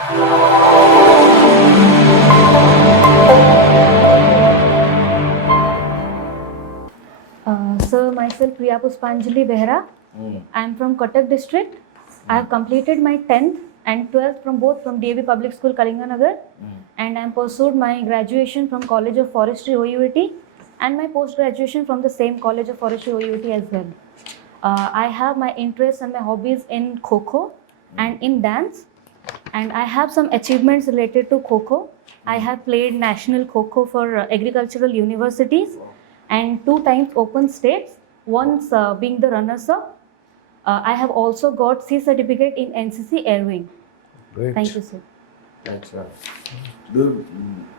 So myself Priya Puspanjali Behera. I am from Cuttack district. I have completed my 10th and 12th from both from DAV Public School Kalinganagar, and I am pursued my graduation from College of Forestry OUT and my post graduation from the same College of Forestry OUT as well. I have my interests and my hobbies in Kho and in dance, and I have some achievements related to Kho. I have played national Kho for agricultural universities and 2 times open states, once being the runners-up. I have also got C certificate in NCC Air Wing. Great. Thank you, sir. That's right.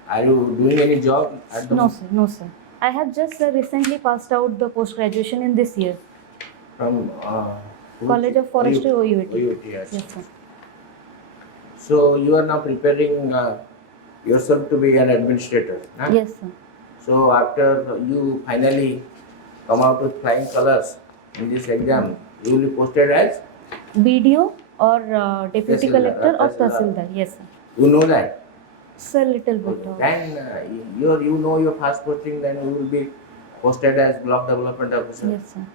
Are you doing any job at the No, moment? sir. No, sir. I have just recently passed out the post graduation in this year. From College of Forestry OUT. Yes. Yes, sir. So you are now preparing yourself to be an administrator. Huh? Yes, sir. So after you finally come out with flying colors in this exam, you will be posted as? BDO or Deputy Tahsildar, Collector or Tahsildar. Tahsildar. Yes, sir. You know that? Sir, little bit. Then you know your first posting, then you will be posted as block development officer. Yes, sir.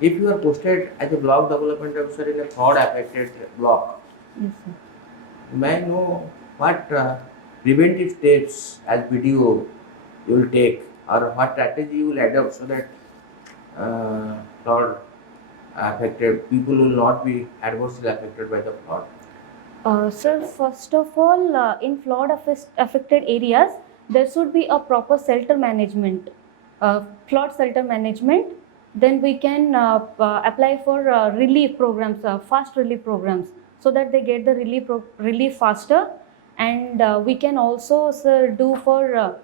If you are posted as a block development officer in a fraud affected block, Yes, sir. may I know what preventive steps as BDO you will take, or what strategy you will adopt so that fraud affected people will not be adversely affected by the fraud? Sir, first of all, in flood affected areas, there should be a proper shelter management, flood shelter management. Then we can apply for relief programs, fast relief programs, so that they get the relief faster. And we can also, sir, do for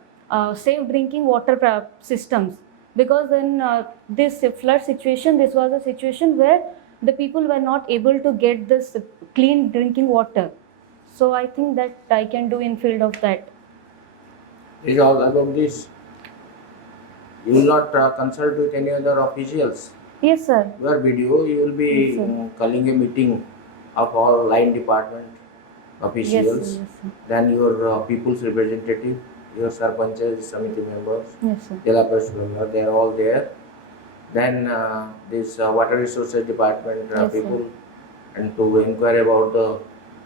safe drinking water systems, because in this flood situation, this was a situation where the people were not able to get this clean drinking water. So I think that I can do in field of that. It is all about this. You will not consult with any other officials. Yes, sir. You are BDO, you will be Yes, sir. calling a meeting of all line department officials, Yes, sir. Yes, sir. then your people's representative, your sarpanches, committee members, Yes, sir. Jila President, they are all there. Then this water resources department Yes, sir. people, and to inquire about the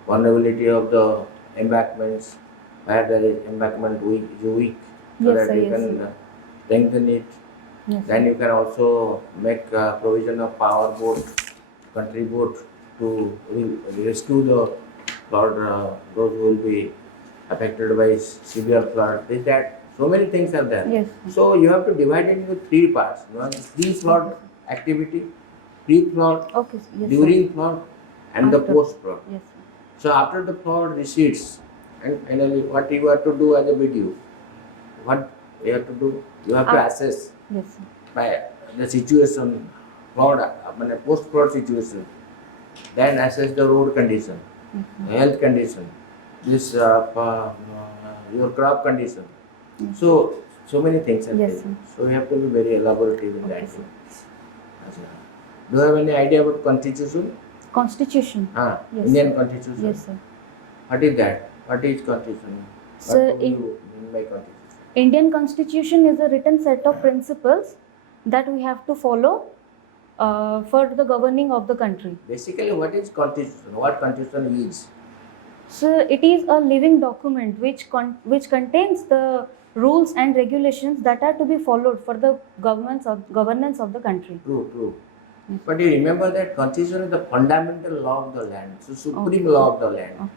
vulnerability of the embankments, where there is embankment weak, so Yes, that sir. you Yes, can sir. strengthen it. Yes, Then sir. you can also make provision of power boat, country boat to rescue the flood, those who will be affected by severe flood. This, that, so many things are there. Yes, sir. So you have to divide it into 3 parts. One, pre-flood activity, pre-flood, Okay, sir. Yes, during flood, and the After. post-flood. sir. Yes, sir. So after the flood recedes, and finally what you have to do as a video, what you have to do, you have to assess Yes, sir. by the situation, flood, post-flood situation, then assess the road condition, health condition, this your crop condition. So many things are Yes, there. sir. So you have to be very elaborative in Okay, that. sir. Do you have any idea about constitution? Constitution. Yes, Indian sir. constitution. Yes, sir. What is that? What is constitution? Sir, What do you mean by constitution? Indian Constitution is a written set of principles that we have to follow for the governing of the country. Basically, what is constitution? What constitution is? So it is a living document which contains the rules and regulations that are to be followed for the governance of the country. True. But you remember that constitution is the fundamental law of the land, so supreme law of the land. Okay.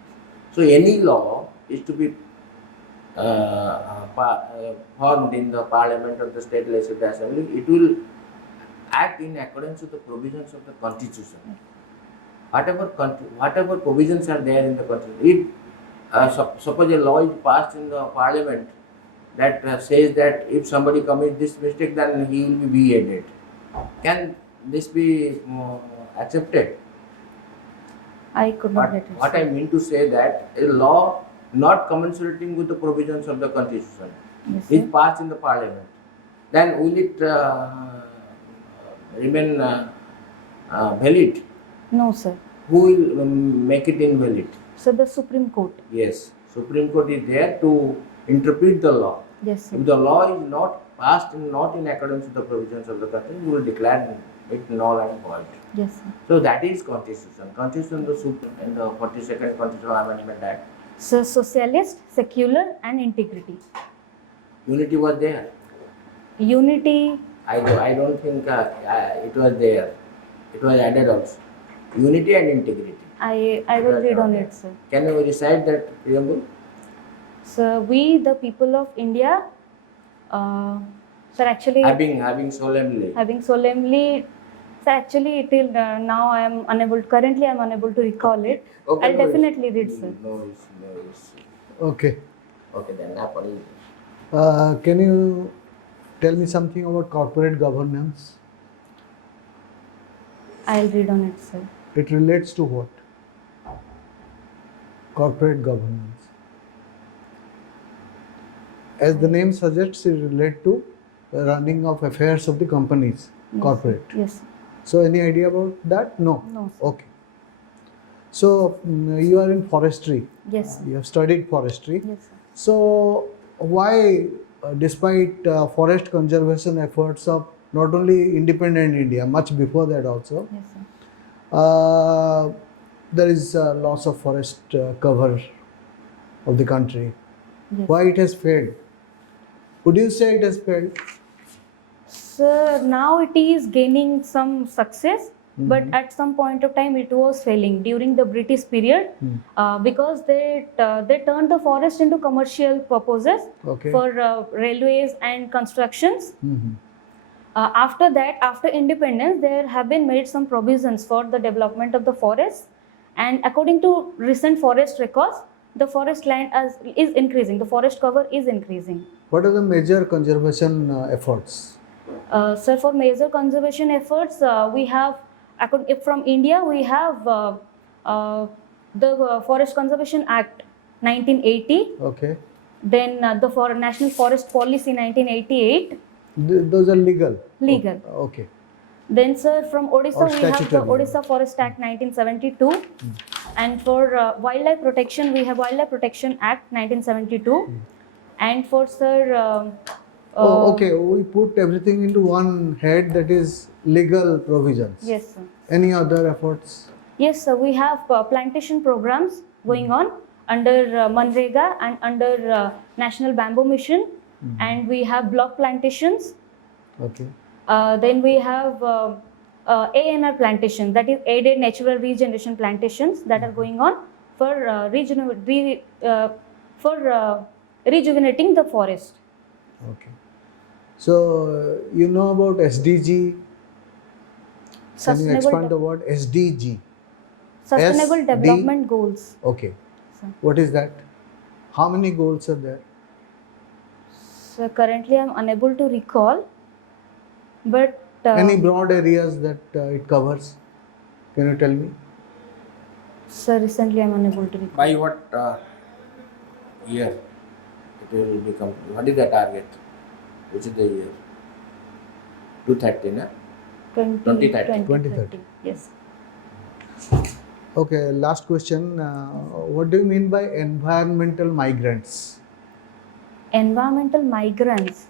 So any law is to be formed in the parliament or the state legislative assembly. It will act in accordance with the provisions of the constitution. Whatever provisions are there in the constitution. Suppose a law is passed in the parliament that says that if somebody commits this mistake, then he will be beheaded. Can this be accepted? I could not get it. What I mean to say that a law not commensurating with the provisions of the constitution Yes, is sir. passed in the parliament, then will it remain valid? No, sir. Who will make it invalid? So the Supreme Court. Yes, Supreme Court is there to interpret the law. Yes, sir. If the law is not passed and not in accordance with the provisions of the country, you will declare it null and void. Yes, sir. So that is constitution. Constitution, the Supreme and the 42nd Constitutional Amendment Act. So socialist, secular, and integrity. Unity was there. Unity. I don't think it was there. It was added also. Unity and integrity. I will read on it, sir. Can you recite that preamble? So we, the people of India, sir, actually Having solemnly. so actually till now I am unable. Currently I am unable to recall it. Okay, I'll no definitely read, sir. No issue. Okay. Okay, then Napoli. Can you tell me something about corporate governance? I'll read on it, sir. It relates to what? Corporate governance. As the name suggests, it relates to the running of affairs of the companies, Yes, corporate. sir. Yes, sir. So, any idea about that? No. No, sir. Okay. So, you are in forestry. Yes, sir. You have studied forestry. Yes, sir. So, why, despite forest conservation efforts of not only independent India, much before that also, Yes, sir. there is a loss of forest cover of the country. Yes. Why it has failed? Would you say it has failed? So now it is gaining some success, but at some point of time it was failing during the British period because they turned the forest into commercial purposes Okay. for railways and constructions. Mhm. After that, after independence, there have been made some provisions for the development of the forest, and according to recent forest records, the forest land is increasing. The forest cover is increasing. What are the major conservation efforts? Sir, for major conservation efforts, we have, from India, we have the Forest Conservation Act 1980, Okay. then the National Forest Policy 1988, Those are legal. legal. Okay. Then, sir, from Odisha, Or we have the statutory. Odisha Forest Act 1972, and for wildlife protection, we have Wildlife Protection Act 1972, and for, sir, Okay. We put everything into one head, that is legal provisions. yes, sir. Any other efforts? Yes, sir. We have plantation programs going on under Manrega and under National Bamboo Mission, and we have block plantations. Okay. Then we have ANR plantations, that is aided natural regeneration plantations, that are going on for rejuvenating the forest. Okay. So, you know about SDG? Can you Sustainable expand the word SDG? Sustainable SD? Development Goals. Okay. Sir. What is that? How many goals are there? So currently I am unable to recall, but Any broad areas that it covers? Can you tell me? sir, recently I am unable to recall. By what year it will become? What is the target? Which is the year? 230, na? 2030. 2030. Yes. Okay, last question. What do you mean by environmental migrants? Environmental migrants.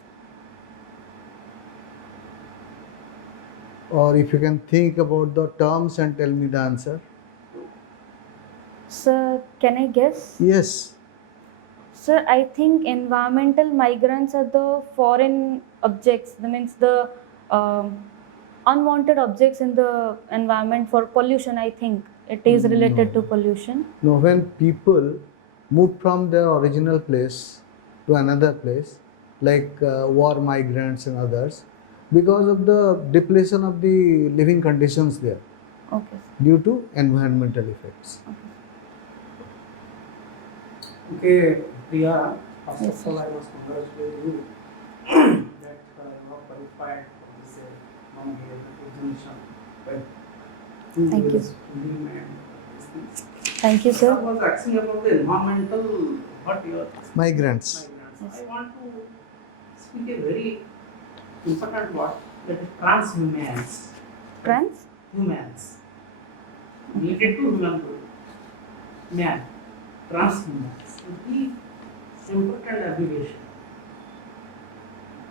Or if you can think about the terms and tell me the answer. Sir, can I guess? Yes. Sir, I think environmental migrants are the foreign objects, that means the unwanted objects in the environment for pollution. I think it is related to pollution. No, when people move from their original place to another place, like war migrants and others, because of the depletion of the living conditions there, Okay. due to environmental effects. Okay, Priya, first Yes, of all, I must congratulate you that you have qualified for this non-year examination. But Thank you. stream and these things. Thank you, I sir. was asking about the environmental, what you are Migrants. Yes. I want to speak a very important word, that is transhumans. Trans? Humans. Related to human, man. transhuman. The important abbreviation.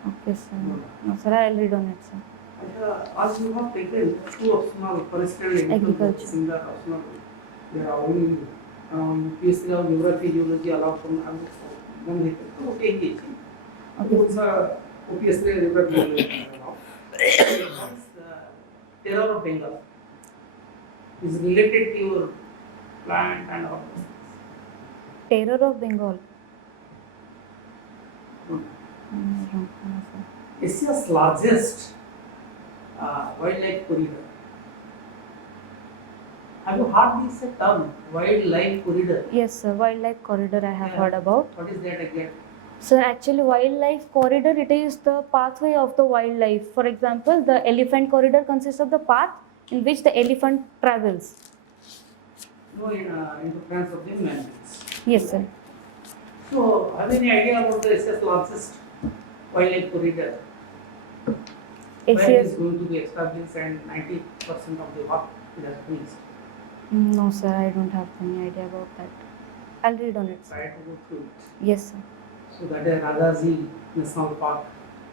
Okay, sir. No, sir, I'll read on it, sir. As you have taken two optional forestry and Agriculture. similar optional, they are only UPSC of geography, geology, allowed from one vehicle. So take it. Okay. It's OPSC geography. Terror of Bengal is related to your plant and all. Terror of Bengal. Hmm. No, sir. Asia's largest wildlife corridor. Have you heard this term, wildlife corridor? Yes, sir. Wildlife corridor I have heard about. What is that again? So actually wildlife corridor, it is the pathway of the wildlife. For example, the elephant corridor consists of the path in which the elephant travels. No, in France of the mammals. Yes, sir. So, have you any idea about the Asia's largest wildlife corridor? Where it is ACS. going to be established and 90% of the work it has finished. No, sir, I don't have any idea about that. I'll read on it, sir. Try to go through it. Yes, sir. So that is Rajaji National Park.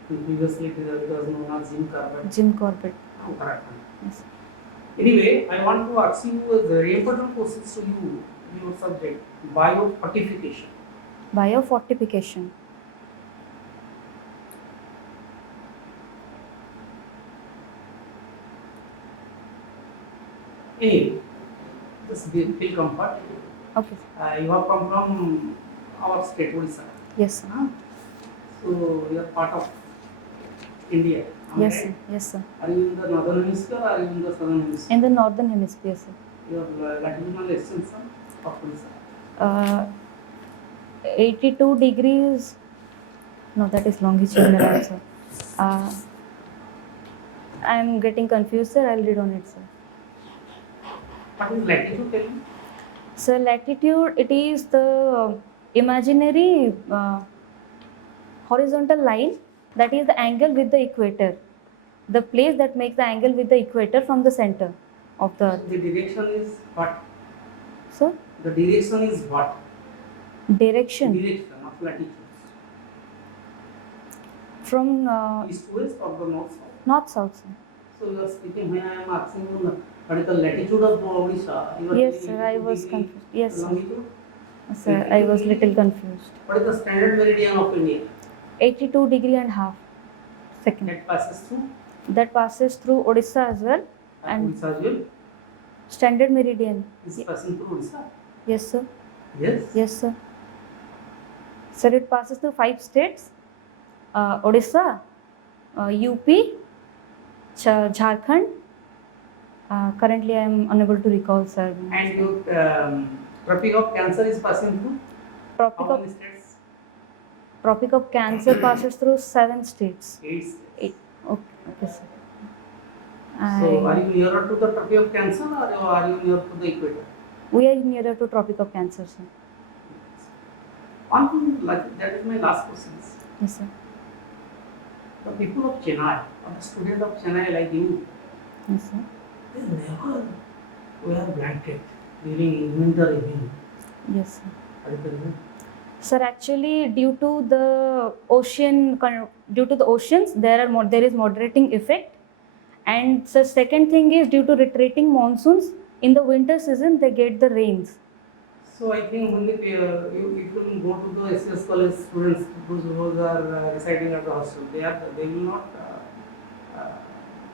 Previously it was known as Jim Corbett. Jim Corbett. Uttarakhand. Yes. Anyway, I want to ask you a very important questions to you in your subject, biofortification. Biofortification. Anyway, just feel comfort. Okay. You have come from our state, Odisha. Yes, sir. So you are part of India. Am I Yes, right? sir. Yes, sir. Are you in the northern hemisphere or are you in the southern hemisphere? In the northern hemisphere, sir. Your latitudinal extension of Odisha. 82 degrees. No, that is longitudinal answer. I'm getting confused, sir. I'll read on it, sir. What is latitude? Tell me. So latitude, it is the imaginary horizontal line that is the angle with the equator. The place that makes the angle with the equator from the center of the So earth. the direction is what? So The direction is what? direction Direction of latitude. from East west or the north south? north south, sir. So you are speaking when I am asking you what is the latitude of Odisha? You are Yes, telling sir. I 82 was degree confused. Yes, sir. longitude? Sir, I was little confused. What is the standard meridian of India? 82 degree and half second. That passes through That passes through Odisha as well. And Odisha as well? standard meridian. Is passing through Odisha? Yes, sir. Yes. Yes, sir. Sir, it passes through 5 states: Odisha, UP, Jharkhand. Currently, I am unable to recall, sir. And your Tropic of Cancer is passing through Tropic how of, many states? Tropic of Cancer passes through 7 states. 8 states. Okay, sir. So are you nearer to the Tropic of Cancer or are you near to the equator? We are nearer to Tropic of Cancer, sir. One thing, that is my last question. Yes, sir. The people of Chennai, or the student of Chennai like you, Yes, sir. they never wear blanket during winter evening. Yes, sir. What is the reason? Sir, actually, due to the oceans, there is moderating effect, and the second thing is due to retreating monsoons. In the winter season, they get the rains. So I think only if you will go to the SS college students, those who are residing at the hostel, they will not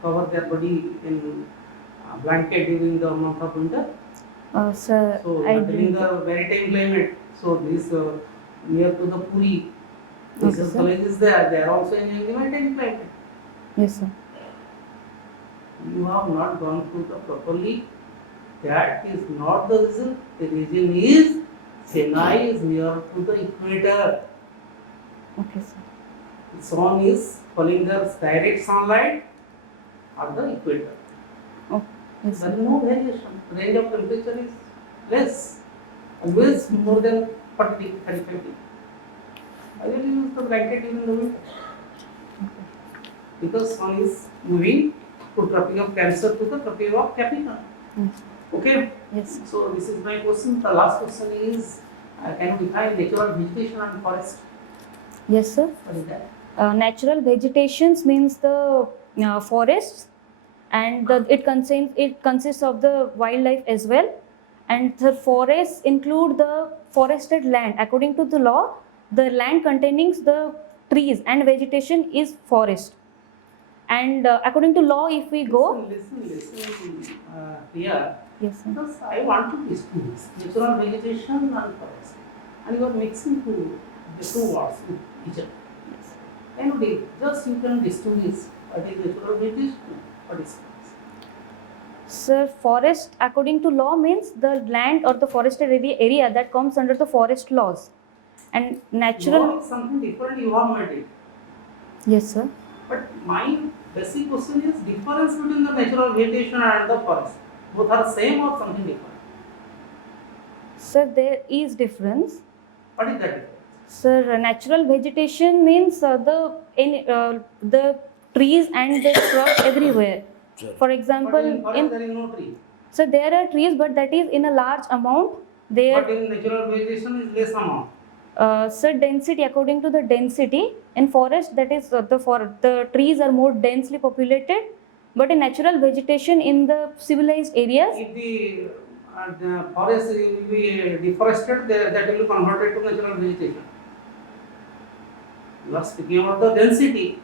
cover their body in blanket during the month of winter. Sir, So I during didn't. the maritime climate, so this near to the Puri, Okay, SS sir. college is there. They are also enjoying the maritime climate. Yes, sir. You have not gone through the properly. That is not the reason. The reason is Chennai is near to the equator. Okay, sir. The sun is falling the direct sunlight at the equator. Yes, There sir. is no variation. Range of temperature is less. Always more than 40 degree, 35 degree. I will use the blanket during the winter. Because sun is moving to Tropic of Cancer to the Tropic of Capricorn. Yes. Okay. Yes, sir. So this is my question. The last question is Can you define natural vegetation and forest? Yes, sir. What is that? Natural vegetations means the forests, and it consists of the wildlife as well. And the forests include the forested land. According to the law, the land containing the trees and vegetation is forest. And according to law, if we go, Listen, Priya. yes, sir. Because I want to distinguish natural vegetation and forest, and you are mixing the two words with each other. And you can distinguish what is natural vegetation, what is forest. Sir, forest according to law means the land or the forested area that comes under the forest laws. And natural. Law is something different. You have made it. Yes, sir. But my basic question is difference between the natural vegetation and the forest. Both are same or something different? Sir, there is difference. What is that difference? Sir, natural vegetation means the trees and the shrubs everywhere. For example, But in forest there is no tree. so there are trees, but that is in a large amount. But in natural vegetation is less amount. Sir, density, according to the density in forest, that is the trees are more densely populated, but in natural vegetation in the civilized areas. If the forest will be deforested, that will be converted to natural vegetation. You are speaking about the density.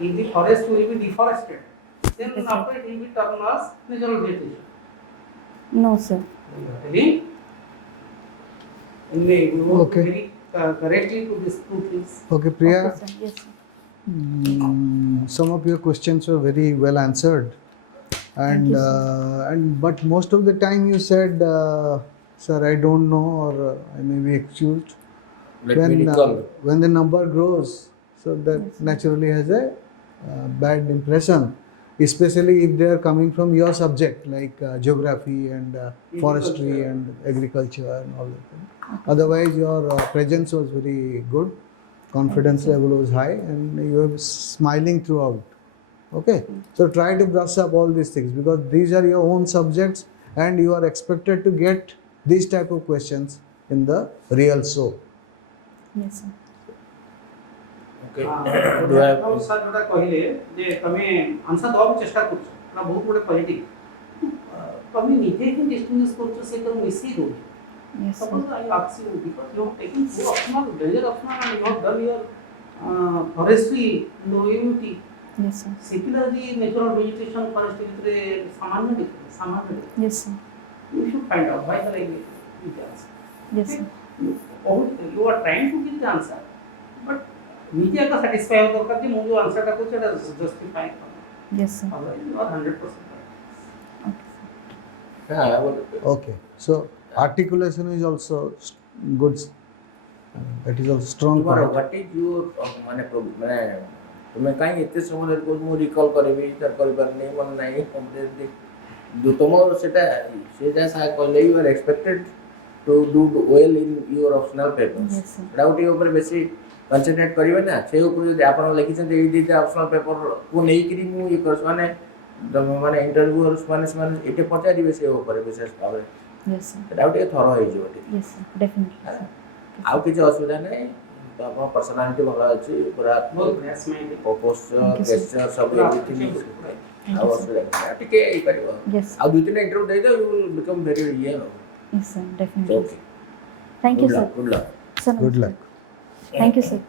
If the forest will be deforested, then Yes, after it will be termed as natural vegetation. No, sir. Really? Anyway, we work Okay. very correctly to these two things. Okay, Priya. Okay, sir. Yes, sir. Some of your questions were very well answered, and you, sir. but most of the time you said, "Sir, I don't know," or "I may be excused." Let me recall. When the number grows, so that Yes, sir. naturally has a bad impression, especially if they are coming from your subject like geography and forestry and agriculture and all that. Otherwise, your presence was very good, confidence level was high, and you were smiling throughout. Okay, so try to brush up all these things because these are your own subjects, and you are expected to get these type of questions in the real show. Yes, sir. Okay. Do I have sir जोटा कहिले जे तमे answer दବାକୁ चेष्टा करछ ना बहुत बडे positive तमे निजे ही डिस्टिंग्विश करछ से तो मिसी दो Yes, sir. suppose I ask you because you have taken two optional major optional and you have done your forestry in the OUT Yes, sir. secularly natural vegetation forestry रे सामान्य difference Yes, sir. you should find out why the answer. Yes, sir. You are trying to give the answer but निजे का satisfy हो दरकार जे मु जो answer टा को सेटा justify कर Yes, sir. otherwise you are 100% right. Yeah, I would. Okay, so articulation is also good. That is also strong Tomorrow, point. what is your माने माने तुम्हें कहीं इतने समय को मु रिकॉल करेबी तर कर नहीं मन नहीं कंप्लीटली जो tomorrow से जैसा कहले you are expected to do well in your optional papers. Yes, sir. Doubt ये ऊपर बेसी कंसंट्रेट करिवे ना से ऊपर जे आपण लिखिछन ए दिते ऑप्शनल पेपर को नहीं करी मु ये करस माने इंटरव्यूअर्स माने एटे पचारिबे से ऊपर विशेष भाव Yes, sir. डाउट ये थरो होई जो Yes, sir. Definitely, sir. आउ किछ असुविधा नहीं तो अपन पर्सनालिटी भला अछि पूरा बहुत प्रयास में poster Thank you, sir. Gesture सब एवरीथिंग Thank आउ you, sir. असुविधा नहीं ठीक है ये करिवो Yes, आउ दुई तीन इंटरव्यू दे दो यू विल बिकम वेरी ये yes, sir. Definitely. Okay Thank you, sir. Good luck Sir, Good namaste. luck. Thank you, sir.